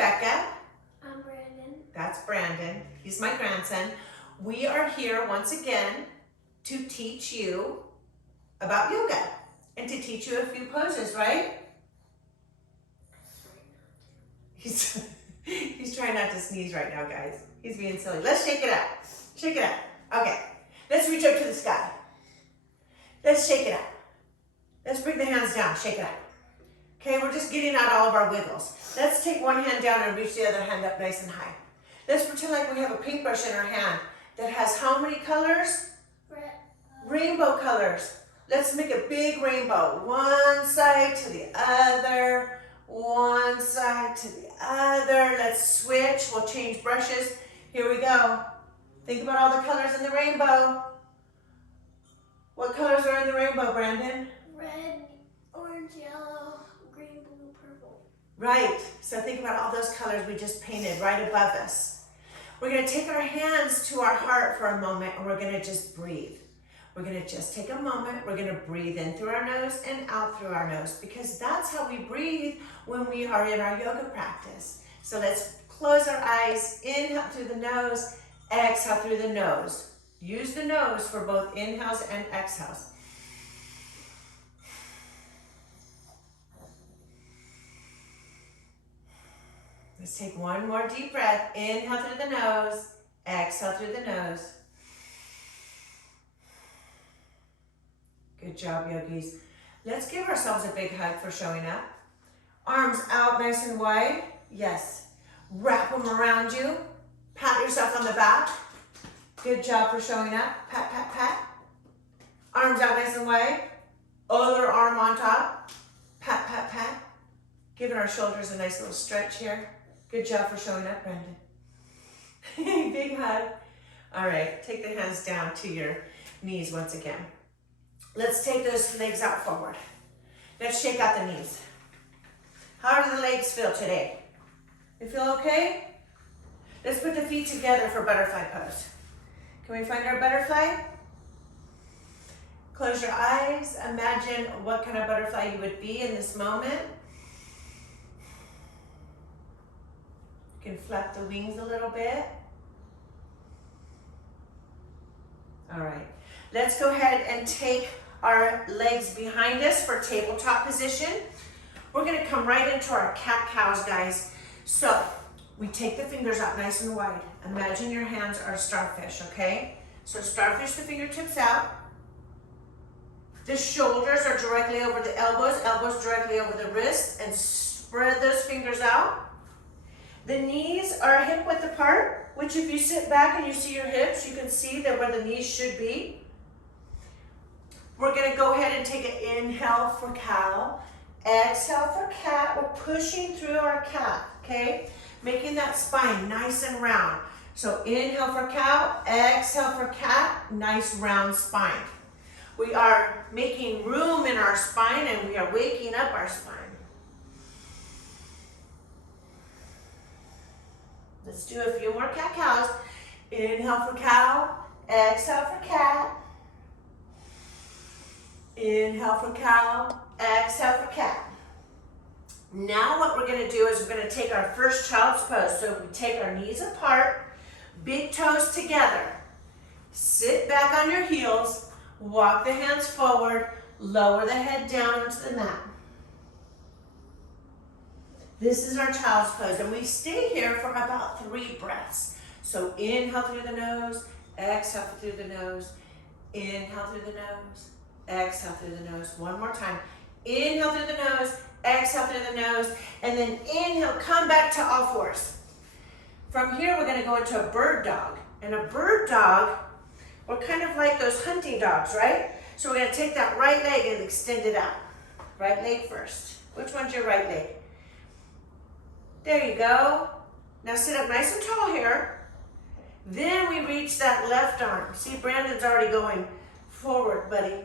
Rebecca. I'm Brandon. That's Brandon. He's my grandson. We are here once again to teach you about yoga and to teach you a few poses, right? He's trying not to sneeze right now, guys. He's being silly. Let's shake it out. Shake it out. Okay. Let's reach up to the sky. Let's shake it out. Let's bring the hands down. Shake it out. Okay, we're just getting out all of our wiggles. Let's take one hand down and reach the other hand up nice and high. Let's pretend like we have a paintbrush in our hand that has how many colors? Red. Rainbow colors. Let's make a big rainbow. One side to the other. One side to the other. Let's switch. We'll change brushes. Here we go. Think about all the colors in the rainbow. What colors are in the rainbow, Brandon? Red, orange, yellow, green, blue, purple. Right. So think about all those colors we just painted right above us. We're going to take our hands to our heart for a moment and we're going to just breathe. We're going to just take a moment. We're going to breathe in through our nose and out through our nose because that's how we breathe when we are in our yoga practice. So let's close our eyes, inhale through the nose, exhale through the nose. Use the nose for both inhales and exhales. Let's take one more deep breath. Inhale through the nose, exhale through the nose. Good job, yogis. Let's give ourselves a big hug for showing up. Arms out nice and wide. Yes. Wrap them around you. Pat yourself on the back. Good job for showing up. Pat, pat, pat. Arms out nice and wide. Other arm on top. Pat, pat, pat. Giving our shoulders a nice little stretch here. Good job for showing up, Brandon. Big hug. All right, take the hands down to your knees once again. Let's take those legs out forward. Let's shake out the knees. How do the legs feel today? They feel okay? Let's put the feet together for butterfly pose. Can we find our butterfly? Close your eyes. Imagine what kind of butterfly you would be in this moment. You can flap the wings a little bit. All right. Let's go ahead and take our legs behind us for tabletop position. We're going to come right into our cat-cows, guys. So we take the fingers out nice and wide. Imagine your hands are starfish, okay? So starfish the fingertips out. The shoulders are directly over the elbows, elbows directly over the wrists, and spread those fingers out. The knees are hip width apart, which if you sit back and you see your hips, you can see that where the knees should be. We're going to go ahead and take an inhale for cow, exhale for cat. We're pushing through our cat, okay? Making that spine nice and round. So inhale for cow, exhale for cat, nice round spine. We are making room in our spine and we are waking up our spine. Let's do a few more cat-cows. Inhale for cow, exhale for cat. Inhale for cow, exhale for cat. Now what we're going to do is we're going to take our first child's pose. So we take our knees apart, big toes together. Sit back on your heels, walk the hands forward, lower the head down onto the mat. This is our child's pose, and we stay here for about 3 breaths. So inhale through the nose, exhale through the nose, inhale through the nose, exhale through the nose. One more time. Inhale through the nose, exhale through the nose, and then inhale, come back to all fours. From here, we're going to go into a bird dog. And a bird dog, we're kind of like those hunting dogs, right? So we're going to take that right leg and extend it out. Right leg first. Which one's your right leg? There you go. Now sit up nice and tall here. Then we reach that left arm. See, Brandon's already going forward, buddy.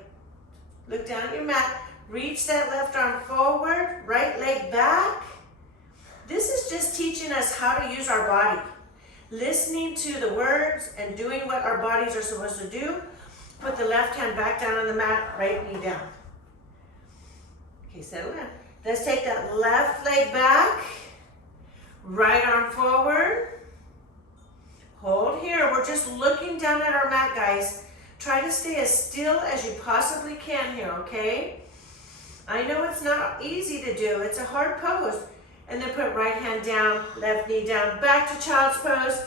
Look down at your mat. Reach that left arm forward, right leg back. This is just teaching us how to use our body. Listening to the words and doing what our bodies are supposed to do. Put the left hand back down on the mat, right knee down. Okay, settle in. Let's take that left leg back. Right arm forward. Hold here. We're just looking down at our mat, guys. Try to stay as still as you possibly can here, okay? I know it's not easy to do. It's a hard pose. And then put right hand down, left knee down, back to child's pose.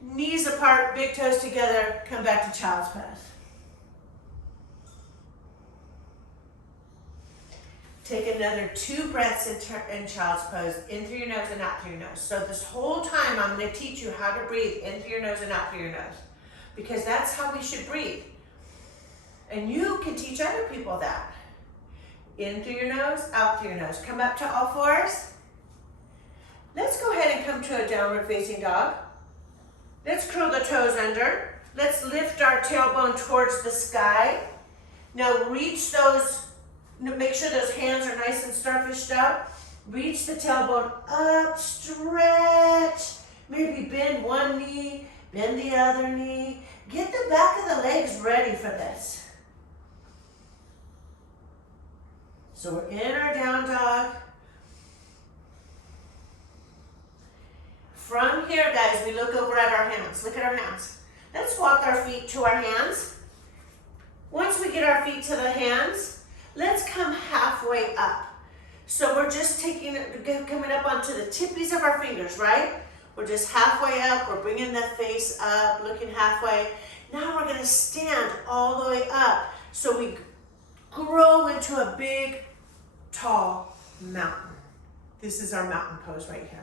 Knees apart, big toes together, come back to child's pose. Take another 2 breaths in child's pose, in through your nose and out through your nose. So this whole time I'm going to teach you how to breathe in through your nose and out through your nose, because that's how we should breathe. And you can teach other people that. In through your nose, out through your nose. Come up to all fours. Let's go ahead and come to a downward facing dog. Let's curl the toes under. Let's lift our tailbone towards the sky. Now reach those, make sure those hands are nice and starfished up. Reach the tailbone up, stretch. Maybe bend one knee, bend the other knee. Get the back of the legs ready for this. So we're in our down dog. From here, guys, we look over at our hands. Look at our hands. Let's walk our feet to our hands. Once we get our feet to the hands, let's come halfway up. So we're just coming up onto the tippies of our fingers, right? We're just halfway up. We're bringing the face up, looking halfway. Now we're going to stand all the way up. So we grow into a big, tall mountain. This is our mountain pose right here.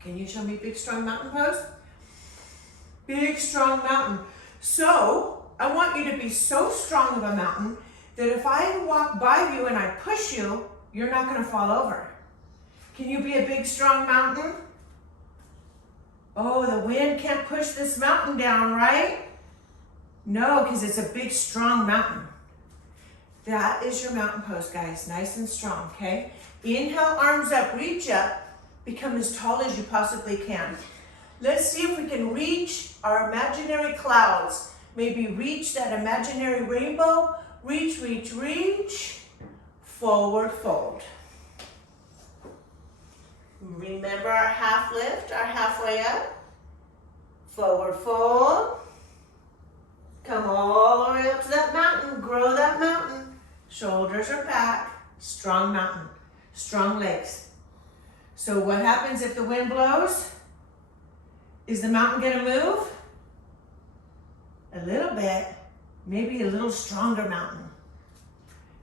Can you show me big, strong mountain pose? Big, strong mountain. So I want you to be so strong of a mountain that if I walk by you and I push you, you're not going to fall over. Can you be a big, strong mountain? Oh, the wind can't push this mountain down, right? No, because it's a big, strong mountain. That is your mountain pose, guys. Nice and strong, okay? Inhale, arms up, reach up. Become as tall as you possibly can. Let's see if we can reach our imaginary clouds. Maybe reach that imaginary rainbow. Reach, reach, reach. Forward fold. Remember our half lift, our halfway up. Forward fold. Come all the way up to that mountain. Grow that mountain. Shoulders are back. Strong mountain. Strong legs. So what happens if the wind blows? Is the mountain going to move? A little bit. Maybe a little stronger mountain.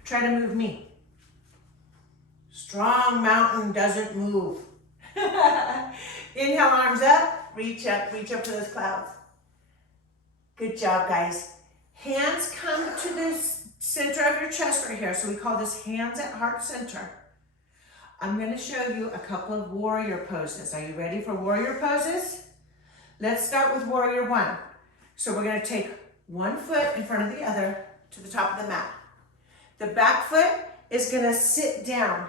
Try to move me. Strong mountain doesn't move. Inhale, arms up, reach up to those clouds. Good job, guys. Hands come to the center of your chest right here. So we call this hands at heart center. I'm going to show you a couple of warrior poses. Are you ready for warrior poses? Let's start with warrior 1. So we're going to take one foot in front of the other to the top of the mat. The back foot is going to sit down,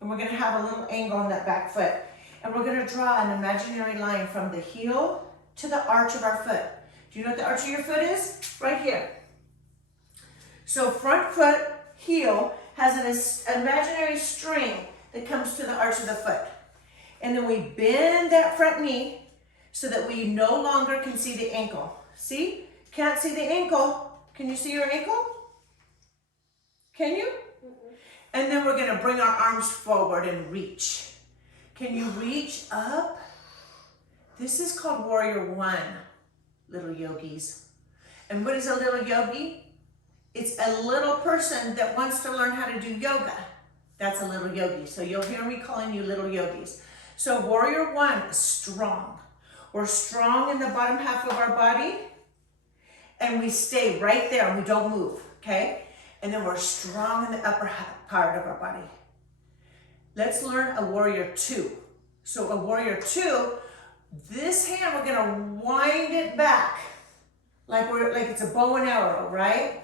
and we're going to have a little angle on that back foot. And we're going to draw an imaginary line from the heel to the arch of our foot. Do you know what the arch of your foot is? Right here. So front foot, heel, has an imaginary string that comes to the arch of the foot. And then we bend that front knee so that we no longer can see the ankle. See? Can't see the ankle. Can you see your ankle? Can you? And then we're going to bring our arms forward and reach. Can you reach up? This is called warrior 1, little yogis. And what is a little yogi? It's a little person that wants to learn how to do yoga. That's a little yogi. So you'll hear me calling you little yogis. So warrior 1 is strong. We're strong in the bottom half of our body, and we stay right there. We don't move, okay? And then we're strong in the upper part of our body. Let's learn a warrior 2. So a warrior 2, this hand, we're gonna wind it back like it's a bow and arrow, right?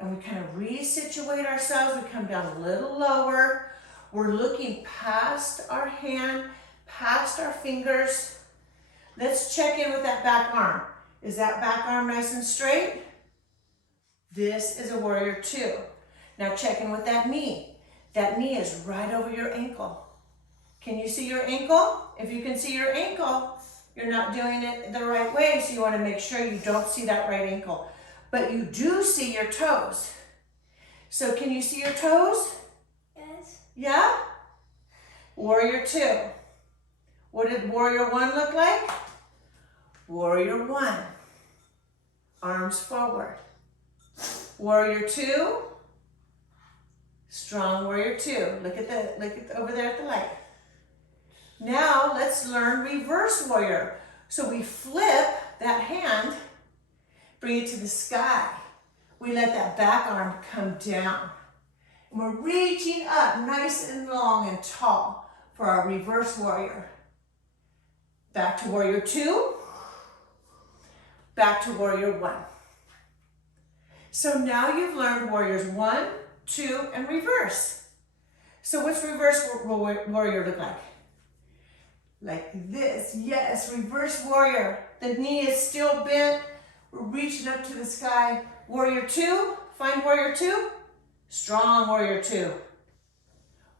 And we kind of resituate ourselves. We come down a little lower. We're looking past our hand, past our fingers. Let's check in with that back arm. Is that back arm nice and straight? This is a warrior 2. Now check in with that knee. That knee is right over your ankle. Can you see your ankle? If you can see your ankle, you're not doing it the right way, so you want to make sure you don't see that right ankle. But you do see your toes. So can you see your toes? Yes. Yeah? Warrior 2. What did warrior 1 look like? Warrior 1. Arms forward. Warrior 2. Strong warrior 2. Look at over there at the light. Now let's learn reverse warrior. So we flip that hand, bring it to the sky. We let that back arm come down. And we're reaching up nice and long and tall for our reverse warrior. Back to warrior 2. Back to warrior 1. So now you've learned warriors 1, 2, and reverse. So what's reverse warrior look like? Like this, yes, reverse warrior. The knee is still bent. We're reaching up to the sky. Warrior 2, find warrior 2. Strong warrior 2.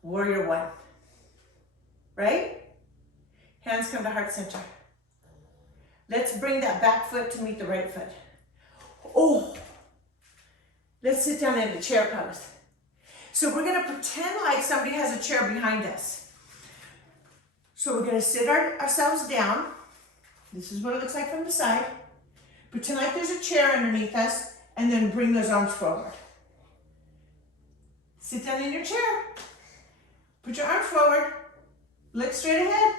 Warrior 1. Right? Hands come to heart center. Let's bring that back foot to meet the right foot. Oh, let's sit down in the chair pose. So we're gonna pretend like somebody has a chair behind us. So we're gonna sit ourselves down. This is what it looks like from the side. Pretend like there's a chair underneath us, and then bring those arms forward. Sit down in your chair. Put your arms forward. Look straight ahead.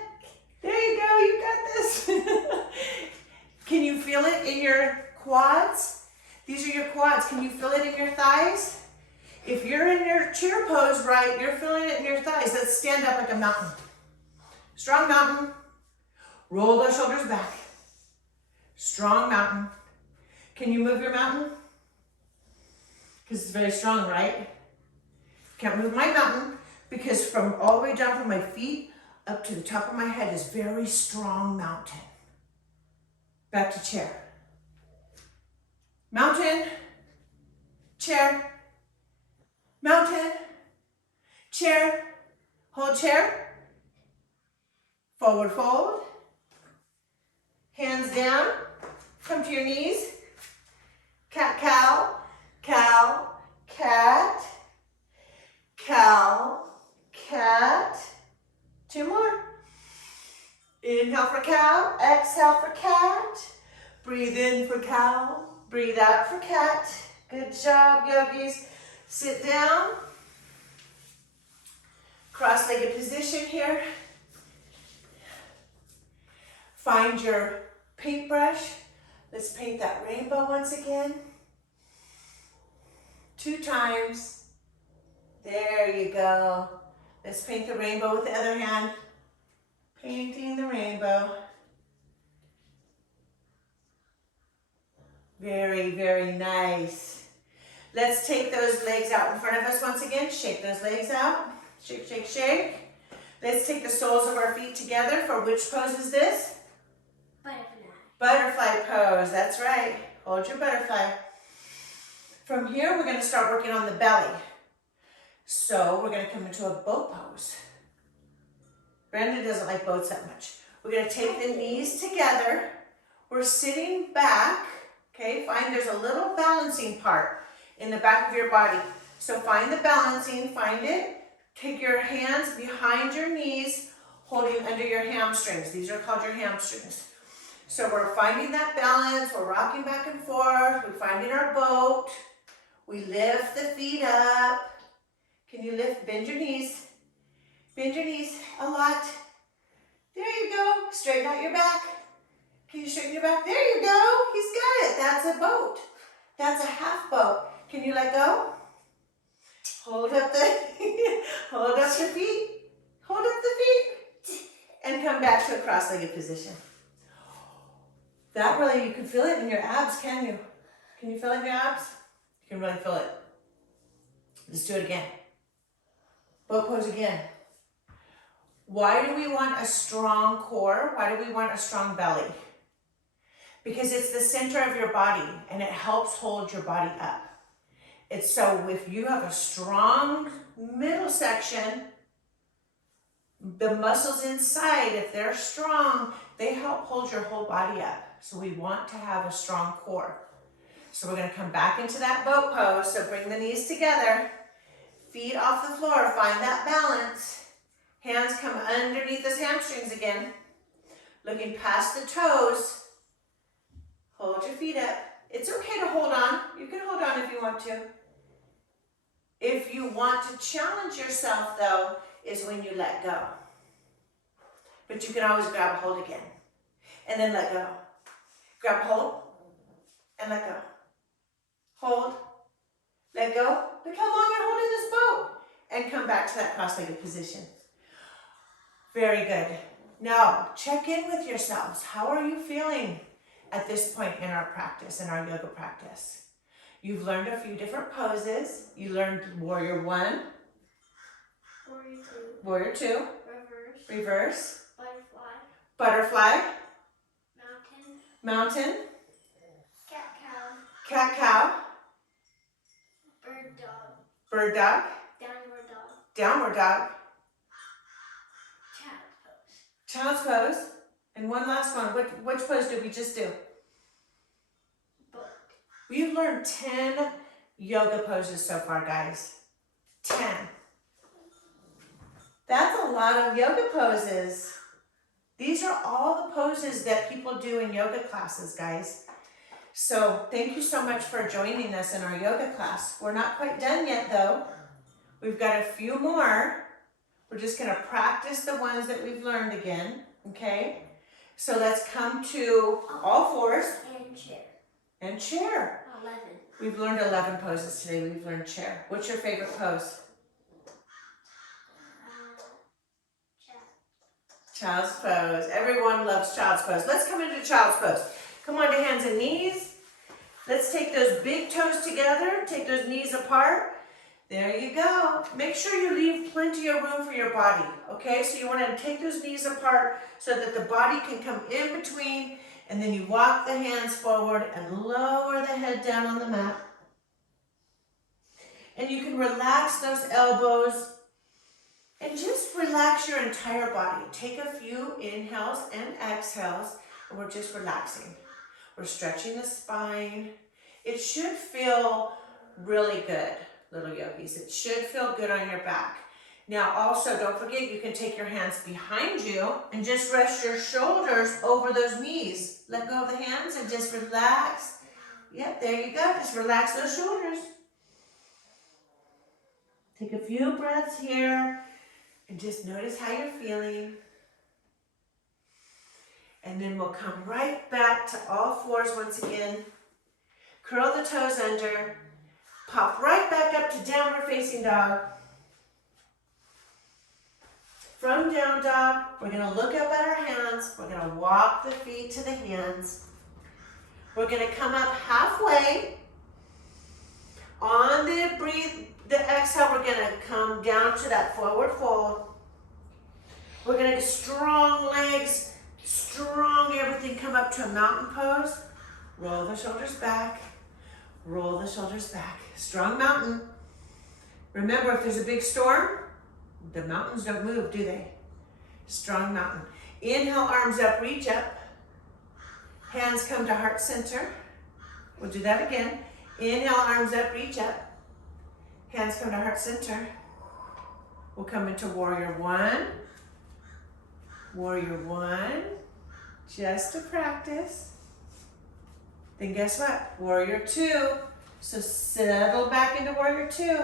There you go, you got this. Can you feel it in your quads? These are your quads. Can you feel it in your thighs? If you're in your chair pose right, you're feeling it in your thighs. Let's stand up like a mountain. Strong mountain. Roll those shoulders back. Strong mountain. Can you move your mountain? Because it's very strong, right? Can't move my mountain because from all the way down from my feet up to the top of my head is very strong mountain. Back to chair. Mountain, chair, mountain, chair, hold chair, forward fold, hands down, come to your knees, cat, cow, cow, cat, cow, cat. 2 more. Inhale for cow, exhale for cat. Breathe in for cow, breathe out for cat. Good job, yogis. Sit down. Cross-legged position here. Find your paintbrush. Let's paint that rainbow once again. 2 times. There you go. Let's paint the rainbow with the other hand. Painting the rainbow. Very, very nice. Let's take those legs out in front of us once again. Shake those legs out. Shake, shake, shake. Let's take the soles of our feet together. For which pose is this? Butterfly. Butterfly pose. That's right. Hold your butterfly. From here, we're going to start working on the belly. So we're going to come into a boat pose. Brandon doesn't like boats that much. We're going to take the knees together. We're sitting back. Okay, find there's a little balancing part in the back of your body. So find the balancing, find it. Take your hands behind your knees, holding under your hamstrings. These are called your hamstrings. So we're finding that balance. We're rocking back and forth. We're finding our boat. We lift the feet up. Can you lift, bend your knees? Bend your knees a lot. There you go. Straighten out your back. Can you straighten your back? There you go. He's got it. That's a boat. That's a half boat. Can you let go? Hold up the, hold up the feet. Hold up the feet. And come back to a cross-legged position. That really, you can feel it in your abs, can you? Can you feel it in your abs? You can really feel it. Let's do it again. Boat pose again. Why do we want a strong core? Why do we want a strong belly? Because it's the center of your body and it helps hold your body up. It's so if you have a strong middle section, The muscles inside, if they're strong, they help hold your whole body up. So we want to have a strong core. So we're gonna come back into that boat pose. So bring the knees together, feet off the floor, find that balance. Hands come underneath those hamstrings again. Looking past the toes. Hold your feet up. It's okay to hold on. You can hold on if you want to. If you want to challenge yourself though, is when you let go. But you can always grab a hold again. And then let go. Grab hold and let go. Hold, let go. Look how long you're holding this boat. And come back to that cross-legged position. Very good. Now, check in with yourselves. How are you feeling at this point in our practice, in our yoga practice? You've learned a few different poses. You learned warrior one. Warrior two. Warrior two. Reverse. Reverse. Butterfly. Butterfly. Mountain. Mountain. Cat cow. Cat cow. Bird dog. Bird dog. Downward dog. Downward dog. Child's pose. Child's pose. And one last one. Which pose did we just do? Boat. We've learned 10 yoga poses so far, guys. 10. That's a lot of yoga poses. These are all the poses that people do in yoga classes, guys. So thank you so much for joining us in our yoga class. We're not quite done yet though. We've got a few more. We're just gonna practice the ones that we've learned again, okay? So let's come to all fours. And chair. And chair. 11. We've learned 11 poses today. We've learned chair. What's your favorite pose? Child's pose. Everyone loves child's pose. Let's come into child's pose. Come on to hands and knees. Let's take those big toes together. Take those knees apart. There you go. Make sure you leave plenty of room for your body, okay? So you want to take those knees apart so that the body can come in between, and then you walk the hands forward and lower the head down on the mat. And you can relax those elbows and just relax your entire body. Take a few inhales and exhales, and we're just relaxing. We're stretching the spine. It should feel really good, little yogis. It should feel good on your back. Now also, don't forget, you can take your hands behind you and just rest your shoulders over those knees. Let go of the hands and just relax. Yep, there you go. Just relax those shoulders. Take a few breaths here and just notice how you're feeling. And then we'll come right back to all fours once again. Curl the toes under. Pop right back up to downward facing dog. From down dog, we're going to look up at our hands. We're going to walk the feet to the hands. We're going to come up halfway. On the breathe, the exhale, we're going to come down to that forward fold. We're going to get strong legs, strong everything, come up to a mountain pose. Roll the shoulders back. Roll the shoulders back. Strong mountain. Remember, if there's a big storm, the mountains don't move, do they? Strong mountain. Inhale, arms up, reach up. Hands come to heart center. We'll do that again. Inhale, arms up, reach up. Hands come to heart center. We'll come into warrior one. Warrior one. Just to practice. Then guess what? Warrior two. So settle back into warrior two.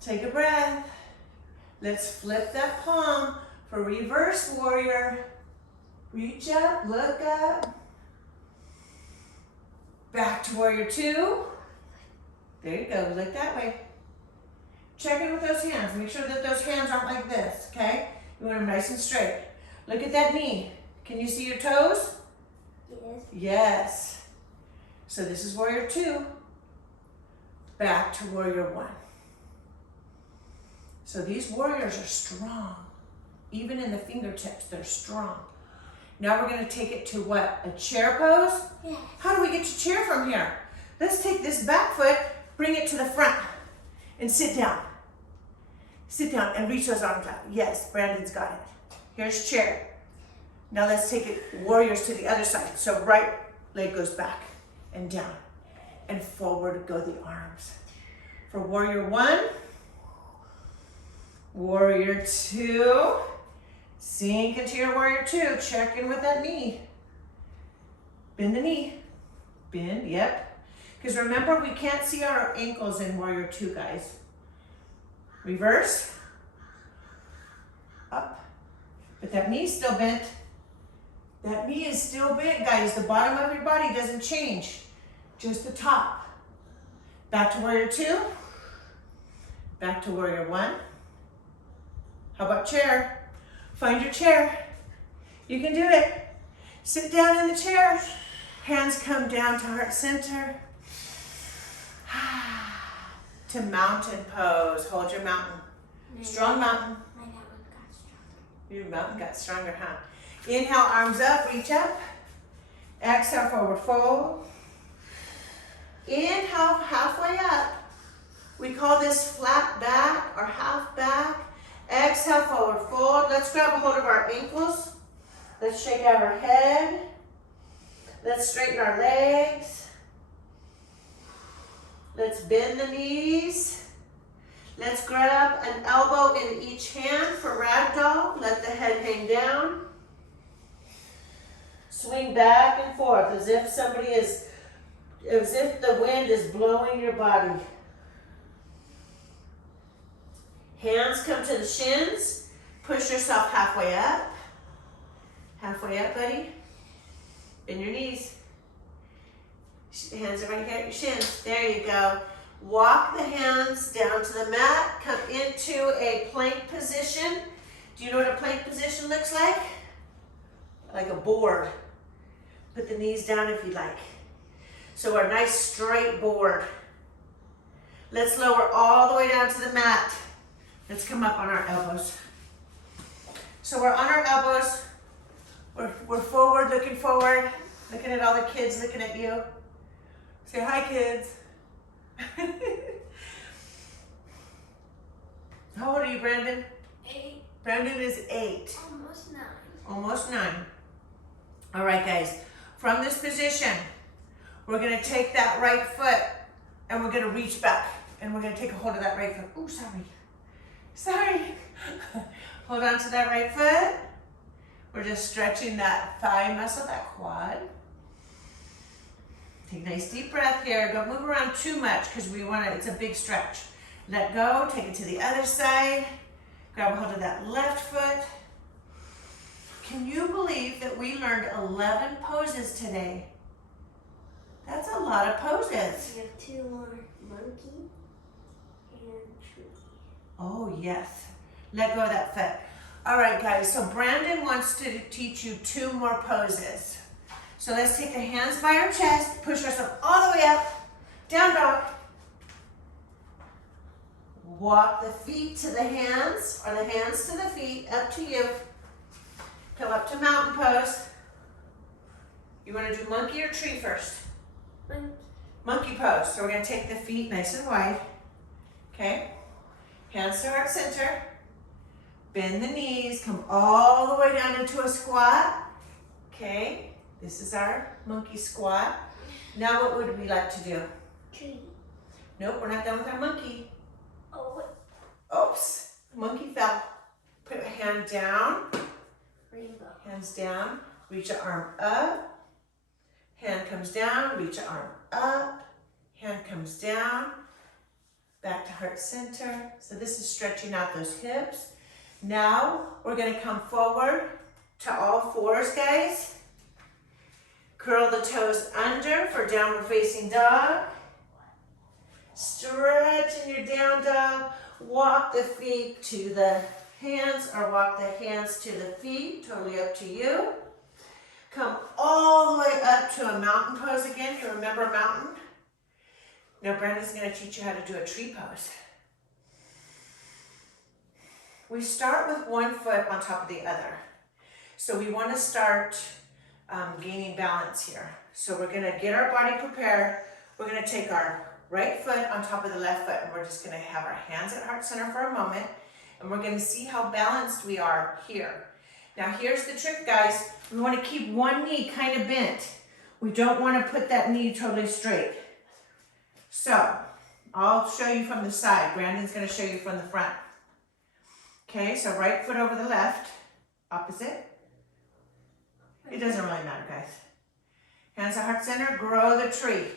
Take a breath. Let's flip that palm for reverse warrior. Reach up, look up. Back to warrior two. There you go, look that way. Check in with those hands. Make sure that those hands aren't like this, okay? You want them nice and straight. Look at that knee. Can you see your toes? Yes. Yes. So this is warrior two. Back to warrior one. So these warriors are strong. Even in the fingertips, they're strong. Now we're going to take it to what? A chair pose? Yeah. How do we get to chair from here? Let's take this back foot, bring it to the front, and sit down. Sit down and reach those arms out. Yes, Brandon's got it. Here's chair. Now let's take it warriors to the other side. So right leg goes back and down and forward go the arms. For warrior 1, warrior 2, sink into your warrior 2. Check in with that knee. Bend the knee. Bend, yep. Because remember, we can't see our ankles in warrior 2, guys. Reverse. Up. But that knee's still bent. That knee is still bent, guys. The bottom of your body doesn't change. Just the top. Back to warrior 2. Back to warrior 1. How about chair? Find your chair. You can do it. Sit down in the chair. Hands come down to heart center. To mountain pose. Hold your mountain. Strong mountain. My that one got stronger. Your mountain got stronger, huh? Inhale, arms up, reach up. Exhale, forward fold. Inhale, halfway up. We call this flat back or half back. Exhale, forward fold. Let's grab a hold of our ankles. Let's shake out our head. Let's straighten our legs. Let's bend the knees. Let's grab an elbow in each hand for ragdoll. Let the head hang down. Swing back and forth as if the wind is blowing your body. Hands come to the shins. Push yourself halfway up. Halfway up, buddy. Bend your knees. Hands are right here at your shins. There you go. Walk the hands down to the mat. Come into a plank position. Do you know what a plank position looks like? Like a board. Put the knees down if you like. So a nice straight board. Let's lower all the way down to the mat. Let's come up on our elbows. So we're on our elbows. We're forward, looking at all the kids looking at you. Say hi, kids. How old are you, Brandon? 8. Brandon is 8. Almost 9. Almost 9. All right, guys. From this position, we're going to take that right foot and we're going to reach back and we're going to take a hold of that right foot. Oh, sorry. Hold on to that right foot. We're just stretching that thigh muscle, that quad. Take a nice deep breath here. Don't move around too much because it's a big stretch. Let go, take it to the other side. Grab a hold of that left foot. Can you believe that we learned 11 poses today? That's a lot of poses. We have 2 more. Monkey and tree. Oh, yes. Let go of that foot. All right, guys, so Brandon wants to teach you 2 more poses. So let's take the hands by our chest, push ourselves all the way up, down dog. Walk the feet to the hands, or the hands to the feet, up to you. Come up to mountain pose. You want to do monkey or tree first? Monkey. Monkey pose. So we're going to take the feet nice and wide. Okay? Hands to heart center. Bend the knees. Come all the way down into a squat. Okay? This is our monkey squat. Now what would we like to do? Tree. Nope, we're not done with our monkey. Oh, wait. Oops, monkey fell. Put a hand down. Rainbow. Hands down. Reach your arm up. Hand comes down. Reach your arm up. Hand comes down. Back to heart center. So this is stretching out those hips. Now we're going to come forward to all fours, guys. Curl the toes under for downward facing dog. Stretch in your down dog. Walk the feet to the hands or walk the hands to the feet. Totally up to you. Come all the way up to a mountain pose again. You remember mountain? Now Brandon's going to teach you how to do a tree pose. We start with one foot on top of the other. So we want to start gaining balance here. So we're going to get our body prepared. We're going to take our right foot on top of the left foot and we're just going to have our hands at heart center for a moment. And we're gonna see how balanced we are here. Now here's the trick, guys. We wanna keep one knee kind of bent. We don't wanna put that knee totally straight. So, I'll show you from the side. Brandon's gonna show you from the front. Okay, so right foot over the left, opposite. It doesn't really matter, guys. Hands at heart center, grow the tree.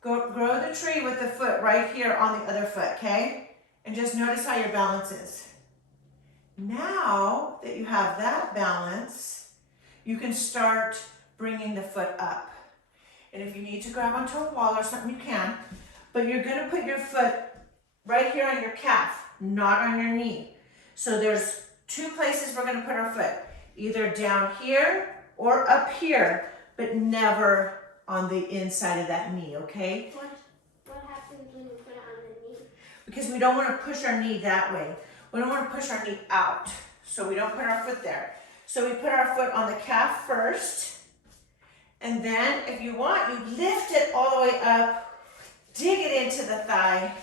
Grow the tree with the foot right here on the other foot, okay? And just notice how your balance is. Now that you have that balance, you can start bringing the foot up. And if you need to grab onto a wall or something, you can. But you're gonna put your foot right here on your calf, not on your knee. So there's two places we're gonna put our foot, either down here or up here, but never on the inside of that knee, okay? What happens when you put it on the knee? Because we don't wanna push our knee that way. We don't wanna push our knee out, so we don't put our foot there. So we put our foot on the calf first, and then if you want, you lift it all the way up, dig it into the thigh.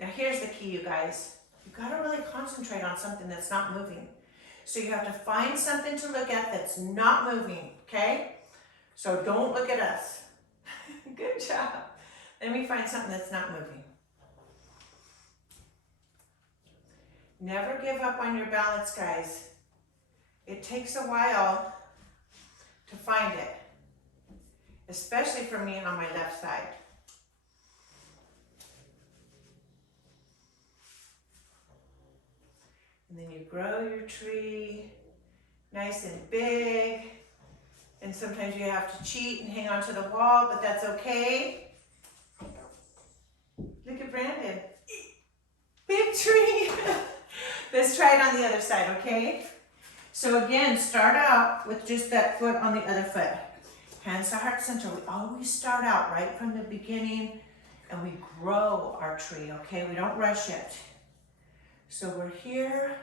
Now here's the key, you guys. You gotta really concentrate on something that's not moving. So you have to find something to look at that's not moving, okay? So don't look at us. Good job. Let me find something that's not moving. Never give up on your balance, guys. It takes a while to find it, especially for me on my left side. And then you grow your tree nice and big. And sometimes you have to cheat and hang onto the wall, but that's okay. Look at Brandon. Big tree. Let's try it on the other side, okay? So again, start out with just that foot on the other foot. Hands to heart center. We always start out right from the beginning and we grow our tree, okay? We don't rush it. So we're here.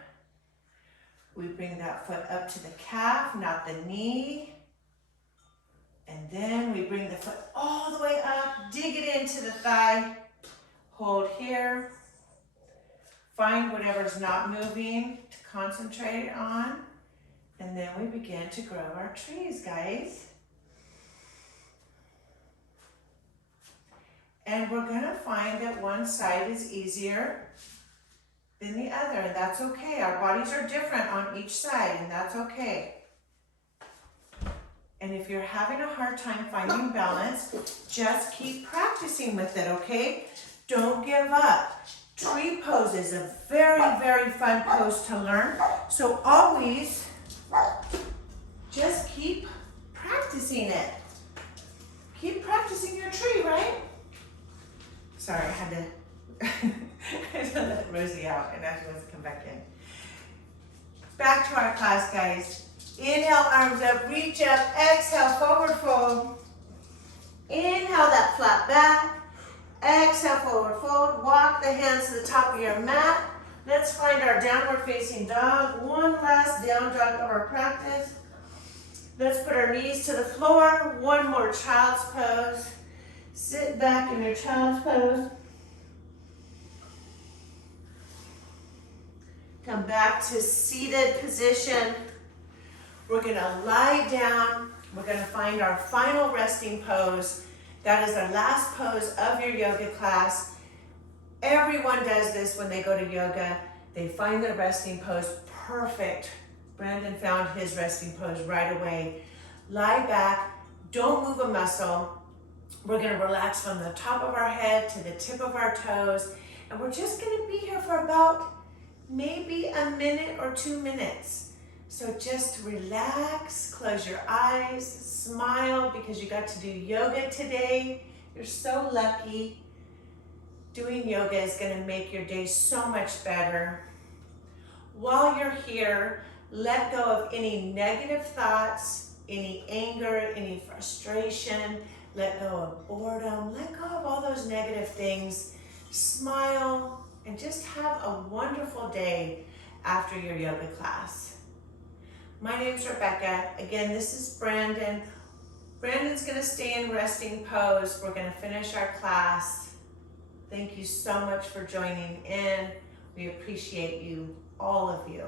We bring that foot up to the calf, not the knee. And then we bring the foot all the way up, dig it into the thigh, hold here. Find whatever's not moving to concentrate on. And then we begin to grow our trees, guys. And we're gonna find that one side is easier than the other, and that's okay. Our bodies are different on each side, and that's okay. And if you're having a hard time finding balance, just keep practicing with it, okay? Don't give up. Tree pose is a very, very fun pose to learn. So always just keep practicing it. Keep practicing your tree, right? Sorry, I had to let Rosie out and now she wants to come back in. Back to our class, guys. Inhale, arms up, reach up, exhale, forward fold. Inhale, that flat back. Exhale, forward fold. Walk the hands to the top of your mat. Let's find our downward facing dog. One last down dog of our practice. Let's put our knees to the floor. One more child's pose. Sit back in your child's pose. Come back to seated position. We're gonna lie down. We're gonna find our final resting pose. That is our last pose of your yoga class. Everyone does this when they go to yoga. They find their resting pose perfect. Brandon found his resting pose right away. Lie back, don't move a muscle. We're gonna relax from the top of our head to the tip of our toes. And we're just gonna be here for about maybe a minute or 2 minutes. So just relax, close your eyes, smile because you got to do yoga today. You're so lucky. Doing yoga is gonna make your day so much better. While you're here, let go of any negative thoughts, any anger, any frustration. Let go of boredom. Let go of all those negative things. Smile and just have a wonderful day after your yoga class. My name's Rebecca. Again, this is Brandon. Brandon's gonna stay in resting pose. We're gonna finish our class. Thank you so much for joining in. We appreciate you, all of you.